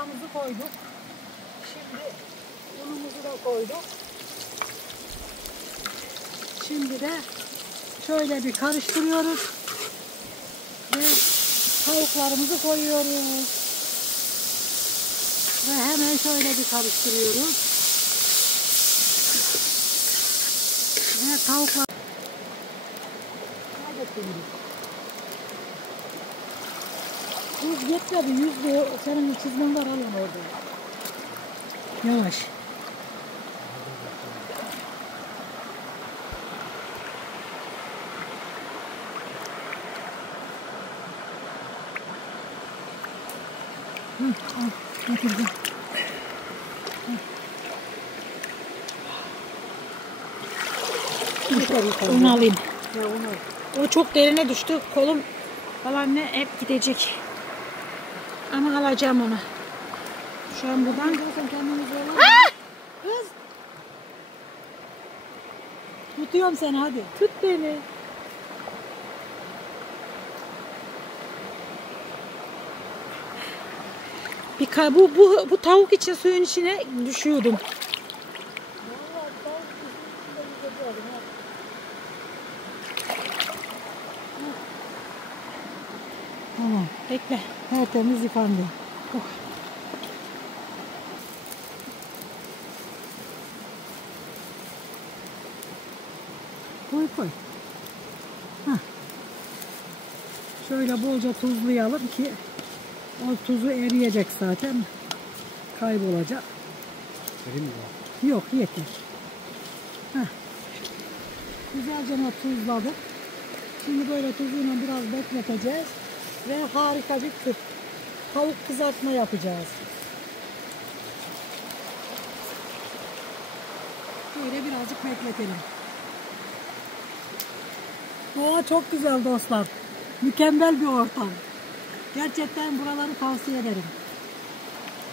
yağımızı koyduk. Şimdi unumuzu da koyduk. Şimdi de şöyle bir karıştırıyoruz. Ve tavuklarımızı koyuyoruz. Ve hemen şöyle bir karıştırıyoruz. Ve tavuklar... Tuz yetmedi. Yüzde senin çizmen var alın orada. Yavaş. Al, getirdim. Onu alayım. Ya onu. O çok derine düştü. Kolum falan ne hep gidecek. Ama alacağım onu. Şu an buradan. Kız. Tutuyorum seni hadi. Tut beni. Bu tavuk için suyun içine düşüyordum. Tamam, bekle. Tertemiz yıkandı. Oh. Koy. Heh. Şöyle bolca tuzlayalım ki o tuzu eriyecek zaten. Kaybolacak. Vereyim mi? Yok, yeter. Heh. Güzelce tuzladık. Şimdi böyle tuzuyla biraz bekleteceğiz. Ve harika bir tavuk kızartma yapacağız. Böyle birazcık bekletelim. Doğa çok güzel dostlar. Mükemmel bir ortam. Gerçekten buraları tavsiye ederim.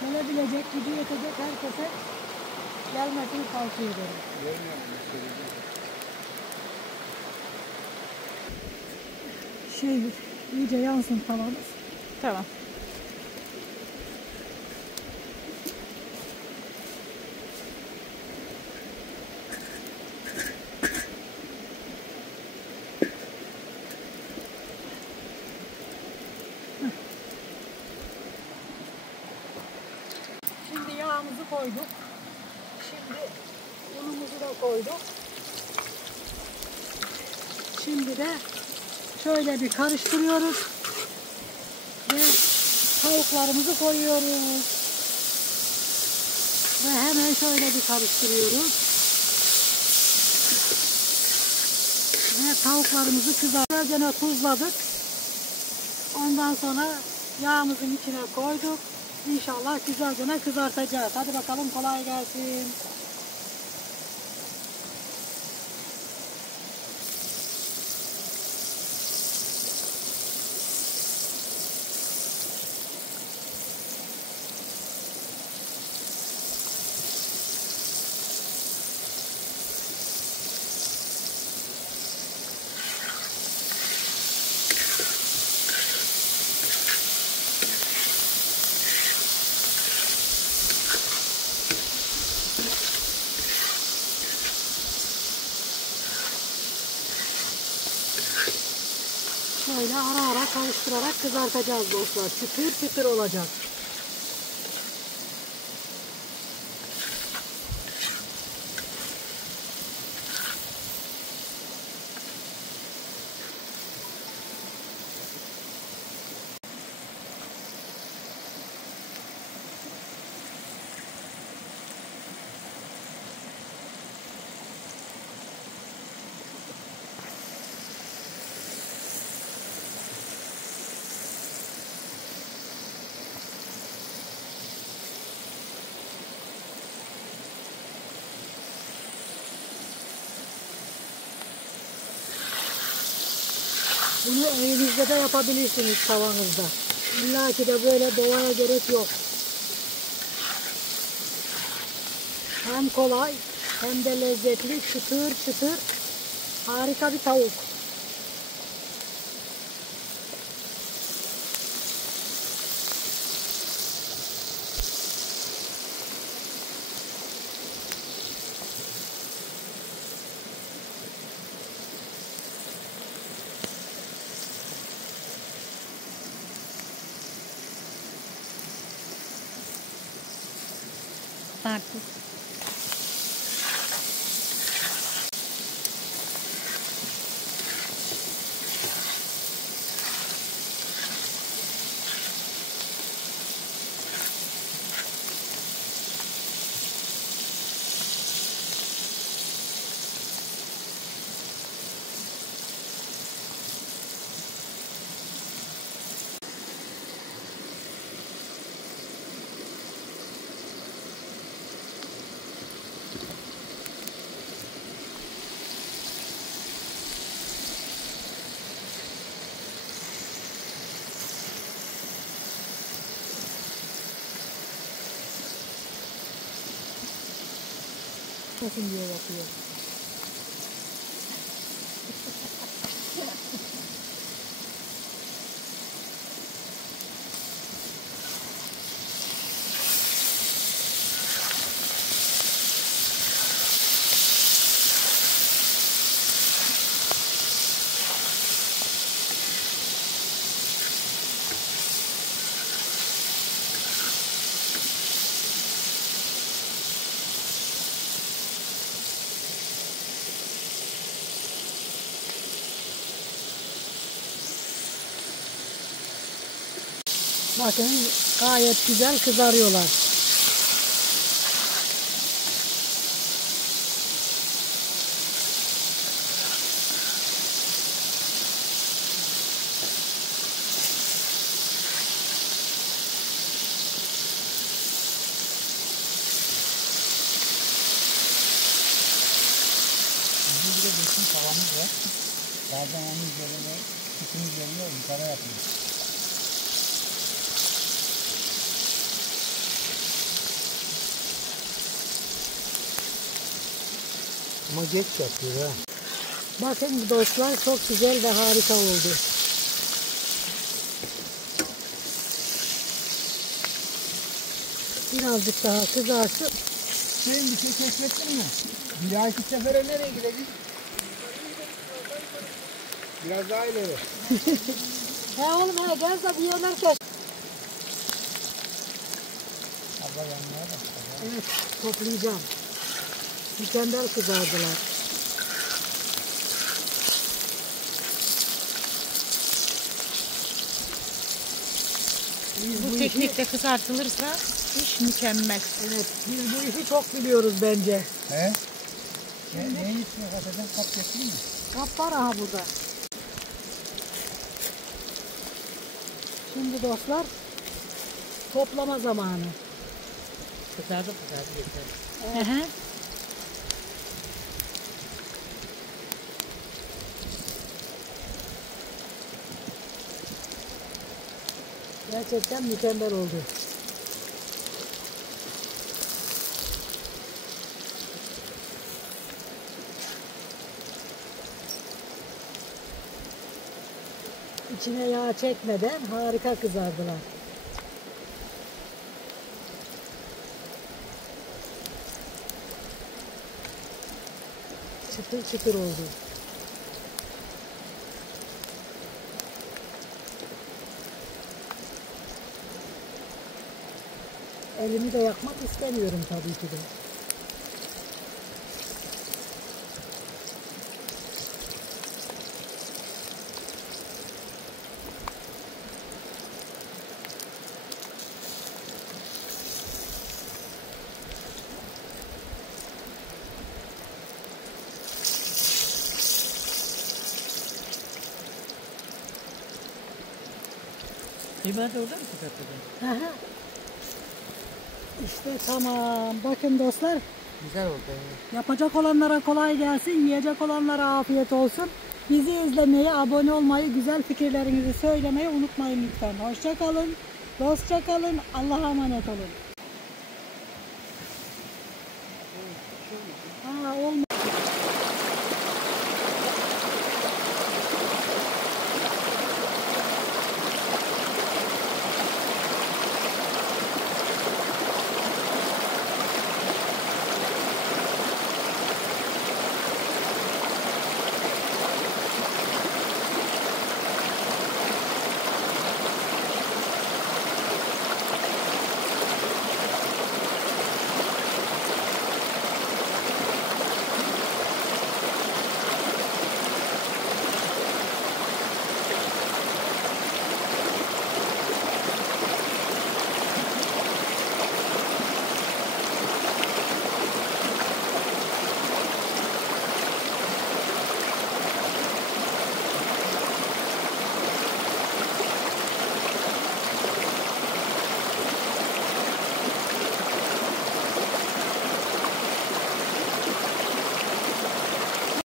Gelebilecek, gücü yetecek herkese gelmesini tavsiye ederim. İyice yansın tavamız. Tamam. Şimdi yağımızı koyduk. Şimdi unumuzu da koyduk. Şimdi de şöyle bir karıştırıyoruz. Ve tavuklarımızı koyuyoruz. Ve hemen şöyle bir karıştırıyoruz. Ve tavuklarımızı güzelce tuzladık. Ondan sonra yağımızın içine koyduk. İnşallah güzelce kızartacağız. Hadi bakalım, kolay gelsin. Şöyle ara ara karıştırarak kızartacağız dostlar. Çıtır çıtır olacak. Bunu evinizde de yapabilirsiniz tavanızda. İlla ki de böyle doğaya gerek yok. Hem kolay hem de lezzetli, çıtır çıtır, harika bir tavuk. Tartış. Nasıl diye yapıyor. Bakın gayet güzel kızarıyorlar. Bizim bir de besin tavamız var. Bazen onun üzerine, sütün üzerine yukarı yapıyoruz. Ama geç yapıyor ha. Bakın dostlar çok güzel ve harika oldu. Birazcık daha kızarsın. Sen bir şey keşfettin mi? Bir dahaki sefere nereye gideceğiz? Biraz daha ileri. He oğlum he gel de bir yerler kes. Abla yanmaya başladı. Evet toplayacağım. Mükemmel kızardılar. Bu teknikle kızartılırsa iş mükemmel. Evet biz bu işi çok biliyoruz bence. He? Ne içine katacağım? Kap getireyim mi? Kap var aha burada. Şimdi dostlar toplama zamanı. Kızardı yeter. Hı hı. Gerçekten mükemmel oldu. İçine yağ çekmeden harika kızardılar. Çıtır çıtır oldu. Elimi de yakmak istemiyorum tabii ki de. Kıyma da orada mı kızartacağım? Aha. İşte tamam. Bakın dostlar. Güzel oldu. Yapacak olanlara kolay gelsin. Yiyecek olanlara afiyet olsun. Bizi izlemeyi, abone olmayı, güzel fikirlerinizi söylemeyi unutmayın lütfen. Hoşça kalın. Dostça kalın. Allah'a emanet olun.